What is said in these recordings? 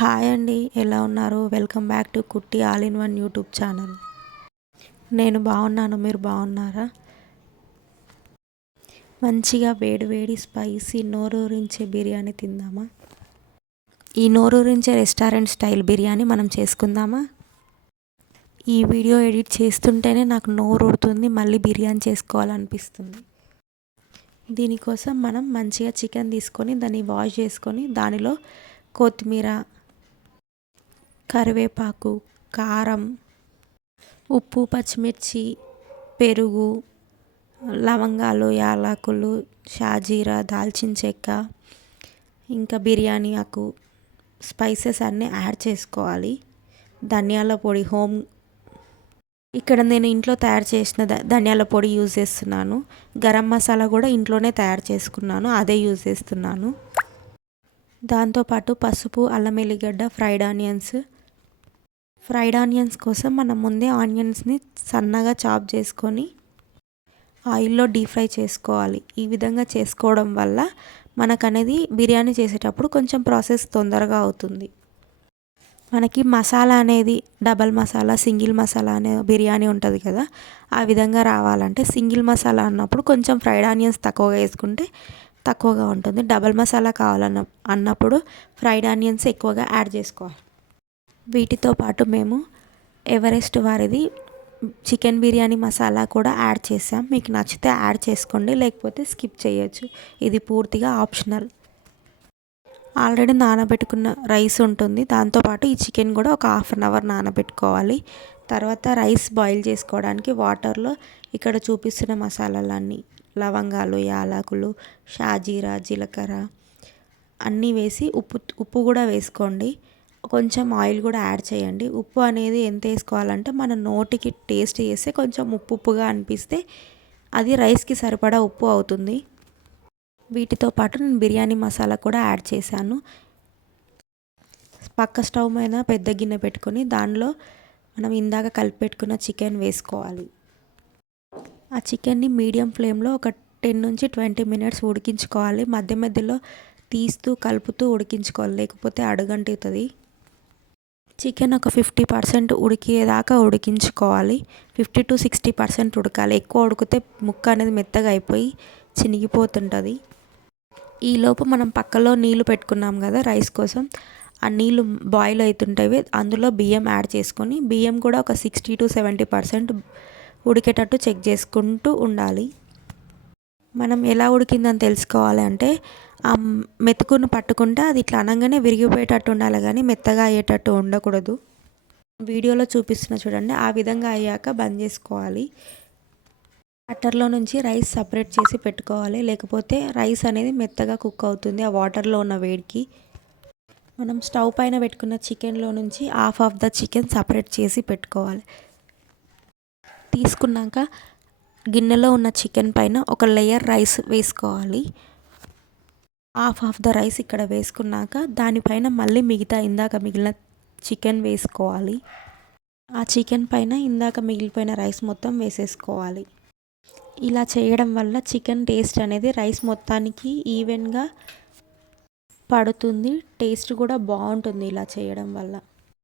Hi అండి, ఎలా ఉన్నారు? వెల్కమ్ బ్యాక్ టు కుట్టి all in one YouTube channel. నేను బాగున్నాను, మీరు బాగున్నారా? మంచిగా వేడి వేడి స్పైసీ నోరూరించే బిర్యానీ తిందామా? ఈ నోరూరించే రెస్టారెంట్ స్టైల్ బిర్యానీ మనం చేసుకుందామా? ఈ వీడియో ఎడిట్ చేస్తుంటేనే నాకు నోరు ఊరుతుంది, మళ్ళీ బిర్యానీ చేసుకోవాలనిపిస్తుంది. దీనికోసం మనం మంచిగా చికెన్ తీసుకొని దాన్ని వాష్ చేసుకొని దానిలో కొత్తిమీర, కరివేపాకు, కారం, ఉప్పు, పచ్చిమిర్చి, పెరుగు, లవంగాలు, యాలకులు, షాజీరా, దాల్చిన చెక్క, ఇంకా బిర్యానీ ఆకు, స్పైసెస్ అన్నీ యాడ్ చేసుకోవాలి. ధనియాల పొడి ఇక్కడ నేను ఇంట్లో తయారు చేసిన ధనియాల పొడి యూజ్ చేస్తున్నాను. గరం మసాలా కూడా ఇంట్లోనే తయారు చేసుకున్నాను, అదే యూజ్ చేస్తున్నాను. దాంతోపాటు పసుపు, అల్లం ఎల్లిగడ్డ, ఫ్రైడ్ ఆనియన్స్ కోసం మనం ముందే ఆనియన్స్ని సన్నగా చాప్ చేసుకొని ఆయిల్లో డీప్ ఫ్రై చేసుకోవాలి. ఈ విధంగా చేసుకోవడం వల్ల మనకనేది బిర్యానీ చేసేటప్పుడు కొంచెం ప్రాసెస్ తొందరగా అవుతుంది. మనకి మసాలా అనేది డబల్ మసాలా, సింగిల్ మసాలా అనే బిర్యానీ ఉంటుంది కదా, ఆ విధంగా రావాలంటే సింగిల్ మసాలా అన్నప్పుడు కొంచెం ఫ్రైడ్ ఆనియన్స్ తక్కువగా వేసుకుంటే తక్కువగా ఉంటుంది. డబల్ మసాలా అన్నప్పుడు ఫ్రైడ్ ఆనియన్స్ ఎక్కువగా యాడ్ చేసుకోవాలి. వీటితో పాటు మేము ఎవరెస్ట్ వారిది చికెన్ బిర్యానీ మసాలా కూడా యాడ్ చేసాం. మీకు నచ్చితే యాడ్ చేసుకోండి, లేకపోతే స్కిప్ చేయొచ్చు. ఇది పూర్తిగా ఆప్షనల్. ఆల్రెడీ నానబెట్టుకున్న రైస్ ఉంటుంది, దాంతోపాటు ఈ చికెన్ కూడా ఒక హాఫ్ అన్ అవర్ నానబెట్టుకోవాలి. తర్వాత రైస్ బాయిల్ చేసుకోవడానికి వాటర్లో ఇక్కడ చూపిస్తున్న మసాలాలన్నీ, లవంగాలు, యాలకులు, షాజీరా, జీలకర్ర అన్నీ వేసి ఉప్పు కూడా వేసుకోండి. కొంచెం ఆయిల్ కూడా యాడ్ చేయండి. ఉప్పు అనేది ఎంత వేసుకోవాలంటే మన నోటికి టేస్ట్ చేస్తే కొంచెం ఉప్పుగా అనిపిస్తే అది రైస్కి సరిపడా ఉప్పు అవుతుంది. వీటితో పాటు నేను బిర్యానీ మసాలా కూడా యాడ్ చేశాను. పక్క స్టవ్ మీద పెద్ద గిన్నె పెట్టుకొని దానిలో మనం ఇందాక కలిపి పెట్టుకున్న చికెన్ వేసుకోవాలి. ఆ చికెన్ని మీడియం ఫ్లేమ్లో ఒక 10 నుంచి 20 మినిట్స్ ఉడికించుకోవాలి. మధ్య మధ్యలో తీస్తూ కలుపుతూ ఉడికించుకోవాలి, లేకపోతే అడుగంటుతుంది. చికెన్ ఒక 50% ఉడికేదాకా ఉడికించుకోవాలి. 50 to 60% ఉడకాలి. ఎక్కువ ఉడికితే ముక్క అనేది మెత్తగా అయిపోయి చినిగిపోతుంటుంది. ఈలోపు మనం పక్కలో నీళ్ళు పెట్టుకున్నాం కదా రైస్ కోసం, ఆ నీళ్ళు బాయిల్ అవుతుంటేవి అందులో బియ్యం యాడ్ చేసుకొని బియ్యం కూడా ఒక 60 to 70% ఉడికేటట్టు చెక్ చేసుకుంటూ ఉండాలి. మనం ఎలా ఉడికిందని తెలుసుకోవాలి అంటే ఆ మెతుకును పట్టుకుంటే అది ఇట్లా అనగానే విరిగిపోయేటట్టు ఉండాలి, కానీ మెత్తగా అయ్యేటట్టు ఉండకూడదు. వీడియోలో చూపిస్తున్న చూడండి, ఆ విధంగా అయ్యాక బంద్ చేసుకోవాలి. వాటర్లో నుంచి రైస్ సపరేట్ చేసి పెట్టుకోవాలి, లేకపోతే రైస్ అనేది మెత్తగా కుక్ అవుతుంది ఆ వాటర్లో ఉన్న వేడికి. మనం స్టవ్ పైన పెట్టుకున్న చికెన్లో నుంచి half of the chicken separate చేసి పెట్టుకోవాలి. తీసుకున్నాక గిన్నెలో ఉన్న చికెన్ పైన ఒక లేయర్ రైస్ వేసుకోవాలి. హాఫ్ ఆఫ్ ద రైస్ ఇక్కడ వేసుకున్నాక దానిపైన మళ్ళీ ఇందాక మిగిలిన చికెన్ వేసుకోవాలి. ఆ చికెన్ పైన ఇందాక మిగిలిపోయిన రైస్ మొత్తం వేసేసుకోవాలి. ఇలా చేయడం వల్ల చికెన్ టేస్ట్ అనేది రైస్ మొత్తానికి ఈవెన్గా పడుతుంది. టేస్ట్ కూడా బాగుంటుంది ఇలా చేయడం వల్ల.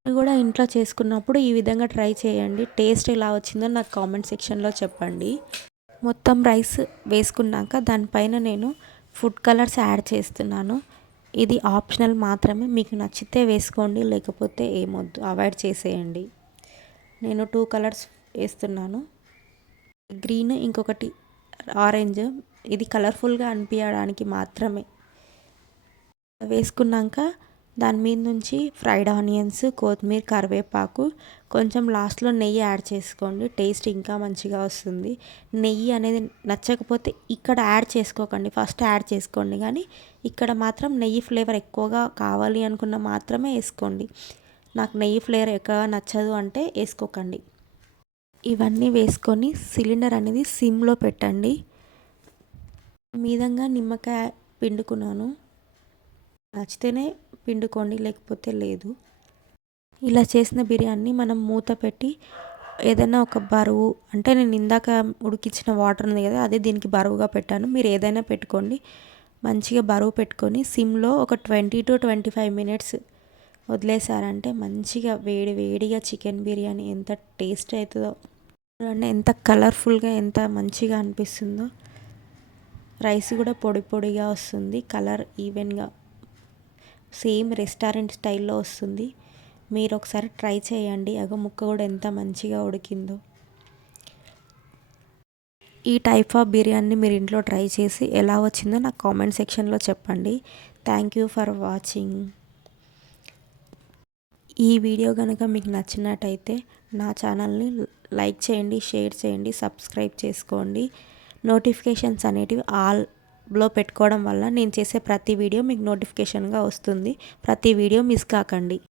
మీరు కూడా ఇంట్లో చేసుకున్నప్పుడు ఈ విధంగా ట్రై చేయండి. టేస్ట్ ఎలా వచ్చిందో నాకు కామెంట్ సెక్షన్లో చెప్పండి. మొత్తం రైస్ వేసుకున్నాక దానిపైన నేను ఫుడ్ కలర్స్ యాడ్ చేస్తున్నాను. ఇది ఆప్షనల్ మాత్రమే, మీకు నచ్చితే వేసుకోండి, లేకపోతే ఏమొద్దు, అవాయిడ్ చేసేయండి. నేను 2 కలర్స్ వేస్తున్నాను, గ్రీన్, ఇంకొకటి ఆరెంజ్. ఇది కలర్ఫుల్గా అనిపించడానికి మాత్రమే. వేసుకున్నాక దాని మీద నుంచి ఫ్రైడ్ ఆనియన్స్, కొత్తిమీర, కరివేపాకు, కొంచెం లాస్ట్లో నెయ్యి యాడ్ చేసుకోండి, టేస్ట్ ఇంకా మంచిగా వస్తుంది. నెయ్యి అనేది నచ్చకపోతే ఇక్కడ యాడ్ చేసుకోకండి, ఫస్ట్ యాడ్ చేసుకోండి, కానీ ఇక్కడ మాత్రం నెయ్యి ఫ్లేవర్ ఎక్కువగా కావాలి అనుకున్న మాత్రమే వేసుకోండి. నాకు నెయ్యి ఫ్లేవర్ ఎక్కువగా నచ్చదు అంటే వేసుకోకండి. ఇవన్నీ వేసుకొని సిలిండర్ అనేది సిమ్లో పెట్టండి. మీదంగా నిమ్మకాయ పిండుకున్నాను, నచ్చితేనే పిండుకోండి, లేకపోతే లేదు. ఇలా చేసిన బిర్యానీ మనం మూత పెట్టి ఏదైనా ఒక బరువు, అంటే నేను ఇందాక ఉడికించిన వాటర్ ఉంది కదా, అదే దీనికి బరువుగా పెట్టాను. మీరు ఏదైనా పెట్టుకోండి. మంచిగా బరువు పెట్టుకొని సిమ్లో ఒక 20 to 25 మినిట్స్ వదిలేసారంటే మంచిగా వేడి వేడిగా చికెన్ బిర్యానీ ఎంత టేస్ట్ అవుతుందో చూడండి, ఎంత కలర్ఫుల్గా ఎంత మంచిగా అనిపిస్తుందో. రైస్ కూడా పొడి పొడిగా వస్తుంది, కలర్ ఈవెన్గా సేమ్ రెస్టారెంట్ స్టైల్లో వస్తుంది. మీరు ఒకసారి ట్రై చేయండి. అగో ముక్క కూడా ఎంత మంచిగా ఉడికిందో. ఈ టైప్ ఆఫ్ బిర్యానీ మీరు ఇంట్లో ట్రై చేసి ఎలా వచ్చిందో నాకు కామెంట్ సెక్షన్లో చెప్పండి. Thank you for watching. ఈ వీడియో కనుక మీకు నచ్చినట్టయితే నా ఛానల్ని లైక్ చేయండి, షేర్ చేయండి, సబ్స్క్రైబ్ చేసుకోండి. నోటిఫికేషన్స్ అనేటివి ఆల్లో పెట్టుకోవడం వల్ల నేను చేసే ప్రతి వీడియో మీకు నోటిఫికేషన్గా వస్తుంది. ప్రతి వీడియో మిస్ కాకండి.